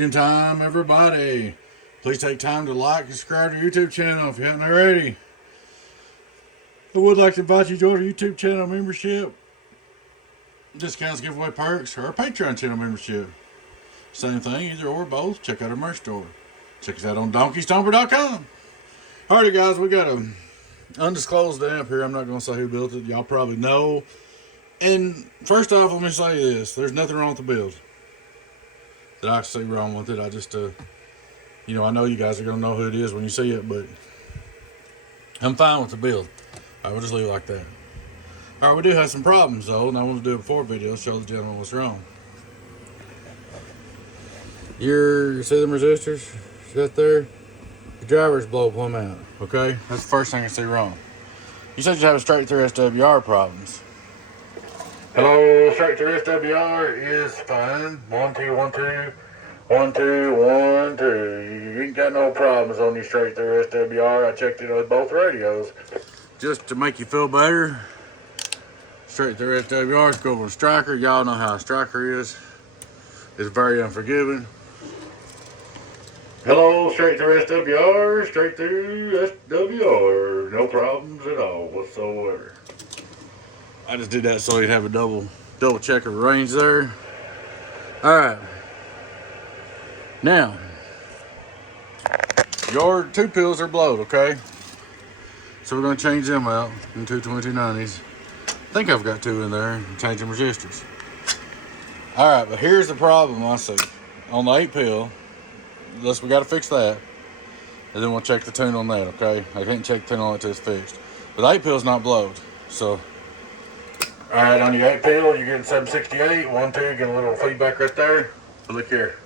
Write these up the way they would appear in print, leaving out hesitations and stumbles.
Feeding time, everybody. Please take time to like and subscribe to our YouTube channel if you haven't already. I would like to invite you to join our YouTube channel membership. Discounts, giveaway perks, or our Patreon channel membership. Same thing, either or both. Check out our merch store. Check us out on donkeystomper.com. Alrighty guys, we got a undisclosed amp here. I'm not going to say who built it. Y'all probably know. And first off, let me say this. There's nothing wrong with the build that I see wrong with it. I just, I know you guys are going to know who it is when you see it, but I'm fine with the build. I will just leave it like that. Alright, we do have some problems though, and I want to do a before video to show the gentleman what's wrong. You see them resistors? See that there? The drivers blow plumb out, okay? That's the first thing I see wrong. You said you have straight through SWR problems. Hello, straight through SWR is fine. 1, 2, 1, 2. 1, 2, 1, 2. You ain't got no problems on your straight through SWR. I checked it with both radios. Just to make you feel better, straight through SWR, go over to Striker. Y'all know how a Striker is. It's very unforgiving. Hello, straight through SWR, straight through SWR. No problems at all whatsoever. I just did that so you'd have a double check of range there. Alright. Now, your two pills are blowed, okay? So we're going to change them out in 22290s. I think I've got two in there and change them resistors. Alright, but here's the problem I see. On the 8 pill, we got to fix that. And then we'll check the tune on that, okay? I can't check the tune on it until it's fixed. But the 8 pill's not blowed, so. Alright, on your 8 pill, you're getting 768. 1, 2, get a little feedback right there. But look here.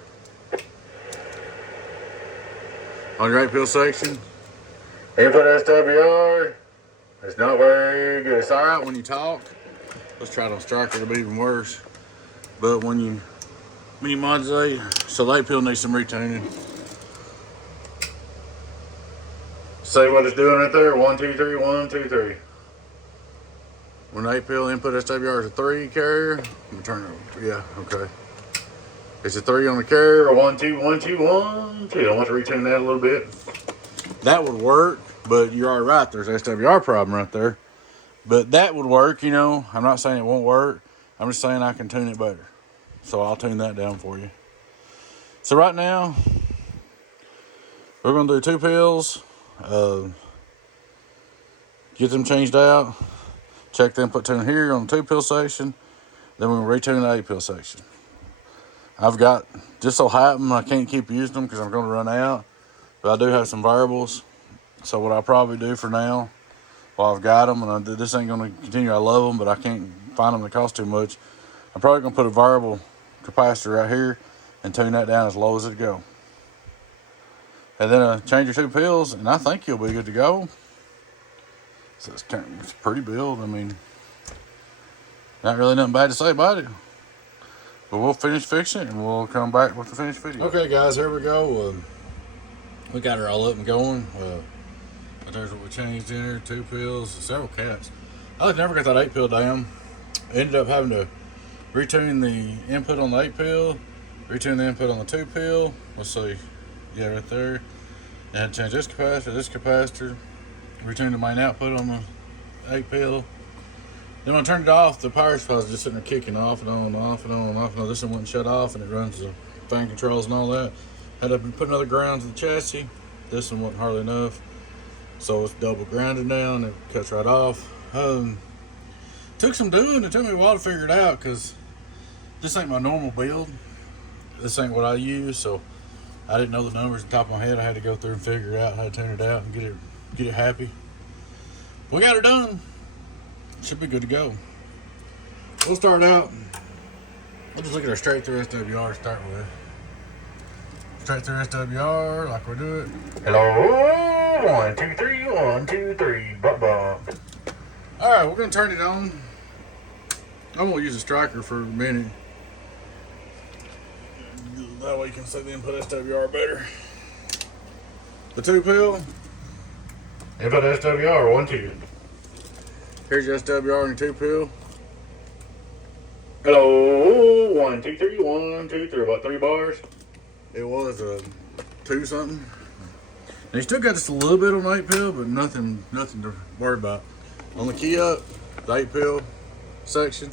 On your 8 pill section, input SWR, it's not very good. It's alright when you talk. Let's try it on Striker, it'll be even worse. But when you modulate, so the 8 pill needs some retuning. See what it's doing right there? 1, 2, 3, 1, 2, 3. When the 8 pill input SWR is a 3 carrier, let me turn it over. Yeah, okay. It's a 3 on the carrier, a 1, 2, 1, 2, 1, 2. I want to retune that a little bit. That would work, but you're already right. There's an SWR problem right there. But that would work, I'm not saying it won't work. I'm just saying I can tune it better. So I'll tune that down for you. So right now, we're going to do 2 pills. Get them changed out. Check the input tune here on the 2 pill section. Then we're going to retune the 8 pill section. I've got, just so happen, I can't keep using them because I'm going to run out. But I do have some variables. So what I'll probably do for now, while I've got them, and this ain't going to continue, I love them, but I can't find them that cost too much. I'm probably going to put a variable capacitor right here and tune that down as low as it go. And then change your 2 pills, and I think you'll be good to go. So it's a pretty build. I mean, not really nothing bad to say about it. But we'll finish fixing it, and we'll come back with the finished video. Okay, guys, here we go. We got her all up and going. There's what we changed in here. 2 pills, several caps. I never got that 8 pill down. Ended up having to retune the input on the 8 pill, retune the input on the 2 pill. Let's see. Yeah, right there. And change this capacitor, retune the main output on the 8 pill. Then when I turned it off, the power supply was just sitting there kicking off and on, off and on, off and on. This one wouldn't shut off, and it runs the fan controls and all that. Had to put another ground to the chassis. This one wasn't hardly enough, so it's double grounded now, and it cuts right off. Took some doing. It took me a while to figure it out because this ain't my normal build. This ain't what I use, so I didn't know the numbers on top of my head. I had to go through and figure out how to tune it out and get it happy. We got her done. Should be good to go. We'll start out. We'll just look at our straight through SWR to start with. Straight through SWR, like we do it. Hello, 1, 2, 3, 1, 2, 3, bump bump. All right, we're gonna turn it on. I'm gonna use a Striker for a minute. That way you can see the input SWR better. The 2 pill. Input SWR, 1, 2. Here's your SWR and your 2 pill. Hello, 1, 2, 3, 1, 2, 3, about 3 bars. It was a 2 something. And you still got just a little bit on 8 pill, but nothing to worry about. On the key up, the 8 pill section,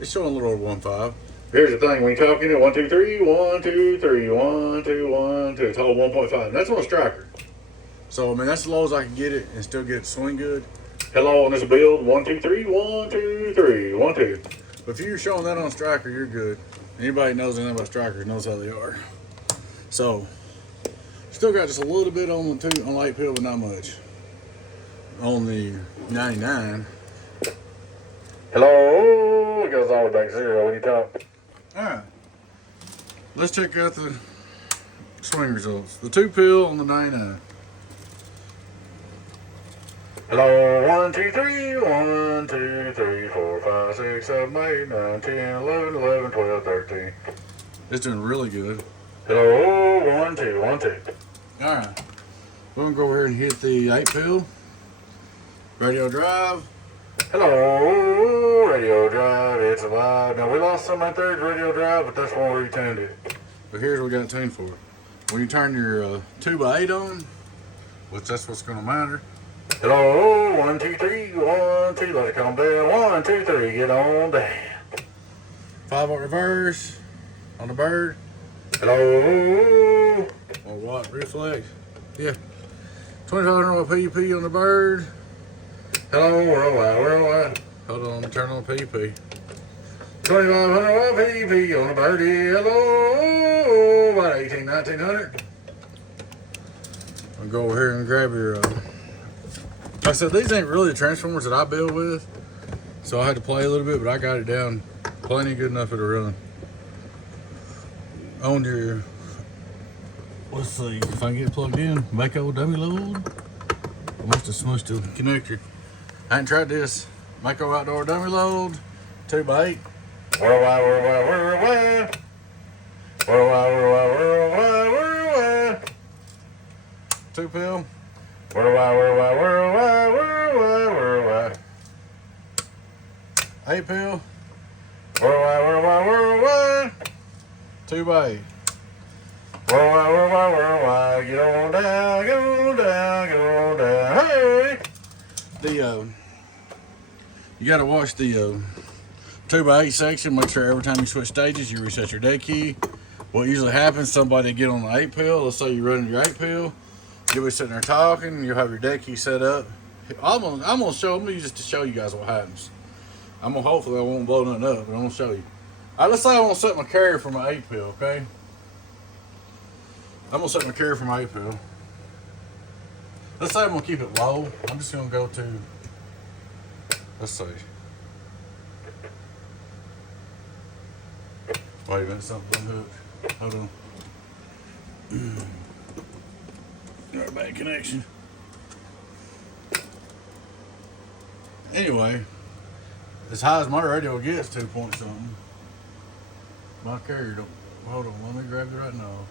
it's showing a little over 1.5. Here's the thing, when you're talking at 1, 2, 3, 1, 2, 3, 1, 2, 1, 2, it's all 1.5. And that's on a striker. So I mean that's as low as I can get it and still get it to swing good. Hello on this build, 1, 2, 3, 1, 2, 3, 1, 2. But if you're showing that on a striker, you're good. Anybody knows anything about strikers knows how they are. So still got just a little bit on the 8 pill, but not much. On the 99. Hello, it goes all the way back to 0 when you talk. Alright. Let's check out the swing results. The 2 pill on the 99. Hello, 1, 2, 3, 1, 2, 3, 4, 5, 6, 7, 8, 9, 10, 11, 11, 12, 13. It's doing really good. Hello, 1, 2, 1, 2. Alright. We're going to go over here and hit the 8 pill. Radio drive. Hello, radio drive. It's alive. Now we lost some right there, radio drive, but that's why we retuned it. But here's what we got it tuned for. When you turn your 2x8 on, which that's what's going to matter. Hello, 1, 2, 3, 1, 2. Let it calm down. 1, 2, 3. Get on down. 5-watt reverse on the bird. Hello. Or what? Reflex. Yeah. 2500 watt PUP on the bird. Hello, worldwide. Hold on, turn on the PUP. 2500 watt PUP on the birdie. Hello, about 1900. I'll go over here and grab your. Like I said, these ain't really the transformers that I build with, so I had to play a little bit, but I got it down plenty good enough for the run. On your, let's see if I can get it plugged in. Make old dummy load. I must have smushed the connector. I ain't tried this. Micro outdoor dummy load, 2x8. Worldwide. 2 pill. Worldwide. 8 pill. Worldwide. 2x8. Worldwide. Get on down. Hey! You gotta watch the 2x8 section. Make sure every time you switch stages, you reset your day key. What usually happens, somebody get on the 8 pill. Let's say you're running your 8 pill. You'll be sitting there talking. You'll have your day key set up. I'm gonna show them just to show you guys what happens. Hopefully I won't blow nothing up, but I'm gonna show you. Let's say I want to set my carrier for my 8 pill, okay? I'm gonna set my carrier for my 8 pill. Let's say I'm gonna keep it low. I'm just gonna go to, let's see. Wait a minute, something's unhooked. Hold on. Got a bad connection. Anyway, as high as my radio gets, 2 point something. My carrier don't. Hold on, let me grab it right now.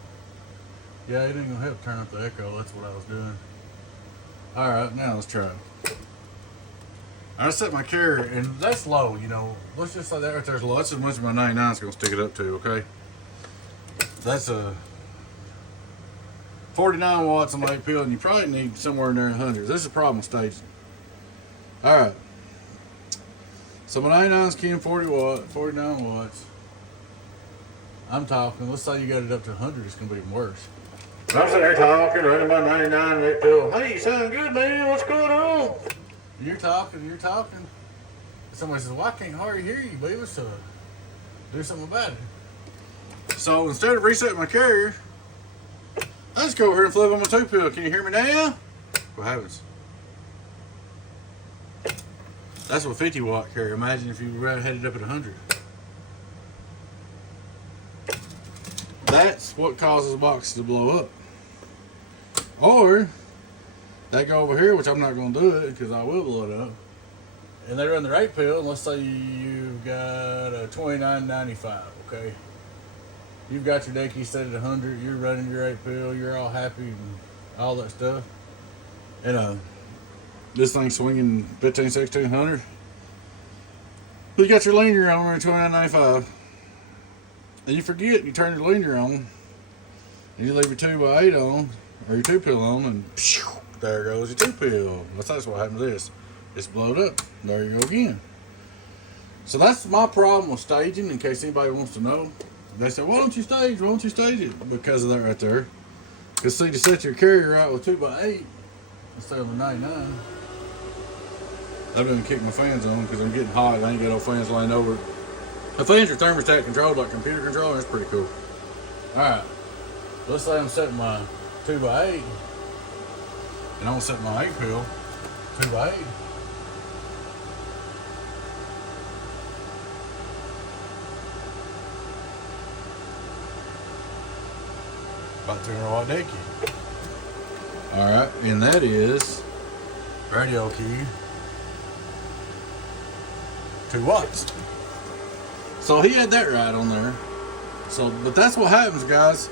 Yeah, it ain't gonna help turn up the echo. That's what I was doing. All right, now let's try it. I set my carrier, and that's low. You know, let's just say that right there's low. That's as much as my 99 is gonna stick it up to. Okay. That's a 49 watts on my 8 pill, and you probably need somewhere in there in hundreds. This is a problem with staging. All right. So my 99's keying 49 watts. I'm talking. Let's say you got it up to 100. It's gonna be even worse. I'm sitting there talking, running my 99 8 pill. Hey, you sound good, man. What's going on? You're talking. Somebody says, well, I can't hardly hear you, baby, so do something about it. So instead of resetting my carrier, I just go over here and flip on my 2 pill. Can you hear me now? What happens? That's a 50 watt carrier. Imagine if you had it up at 100. That's what causes boxes to blow up. Or they go over here, which I'm not going to do it because I will blow it up. And they run their 8 pill, and let's say you've got a 2995, okay? You've got your day key set at 100, you're running your 8 pill, you're all happy and all that stuff. And this thing's swinging 15, 1600. You got your linear on there at 2995. Then you forget, you turn your linear on, and you leave your 2x8 on, or your 2-pill on, and there goes your 2-pill. That's what happened to this. It's blowed up. There you go again. So that's my problem with staging, in case anybody wants to know. They say, why don't you stage? Why don't you stage it? Because of that right there. Because see, to set your carrier out with 2x8 instead of a 99, that doesn't kick my fans on because I'm getting hot. I ain't got no fans laying over it. The fans are thermostat controlled like computer control, and that's pretty cool. Alright, let's say I'm setting my 2x8, and I'm going to set my 8-pill 2x8. About 200 watt dead key. Alright, and that is radio key 2 watts. So he had that right on there. So, but that's what happens, guys,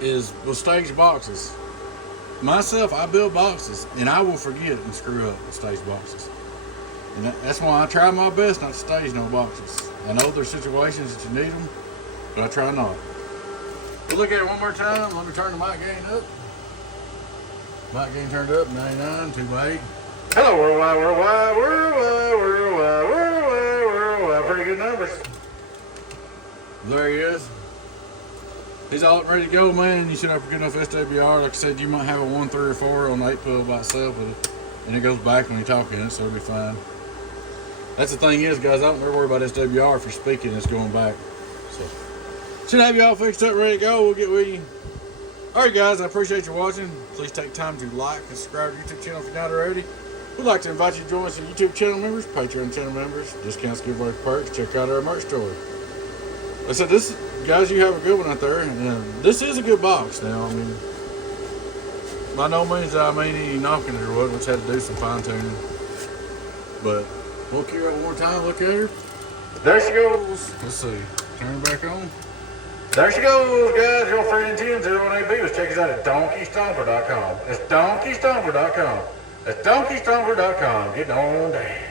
is with stage boxes. Myself, I build boxes, and I will forget and screw up with stage boxes. And that's why I try my best not to stage no boxes. I know there's situations that you need them, but I try not. We'll look at it one more time. Let me turn the mic gain up. Mic gain turned up, 99, 2x8. Hello, worldwide, worldwide, worldwide, worldwide, worldwide, worldwide. Pretty good numbers. There he is. He's all ready to go, man. You should have a good enough SWR. Like I said, you might have a 1, 3, or 4 on the 8-pill by itself, and it goes back when you're talking it, so it'll be fine. That's the thing is, guys, I don't ever worry about SWR if you're speaking, it's going back. So, should have you all fixed up, ready to go. We'll get with you. Alright, guys, I appreciate you watching. Please take time to like and subscribe to the YouTube channel if you're not already. We'd like to invite you to join us as YouTube channel members, Patreon channel members, discounts, giveaway perks. Check out our merch store. I said, this, guys, you have a good one out there. And this is a good box now. I mean, by no means I mean any knocking it or what. We just had to do some fine tuning. But we'll keep her one more time. Look at her. There she goes. Let's see. Turn her back on. There she goes, guys. Your friend Tim 01AB. Let's check us out at donkeystomper.com. It's donkeystomper.com. It's donkeystomper.com. Get on down.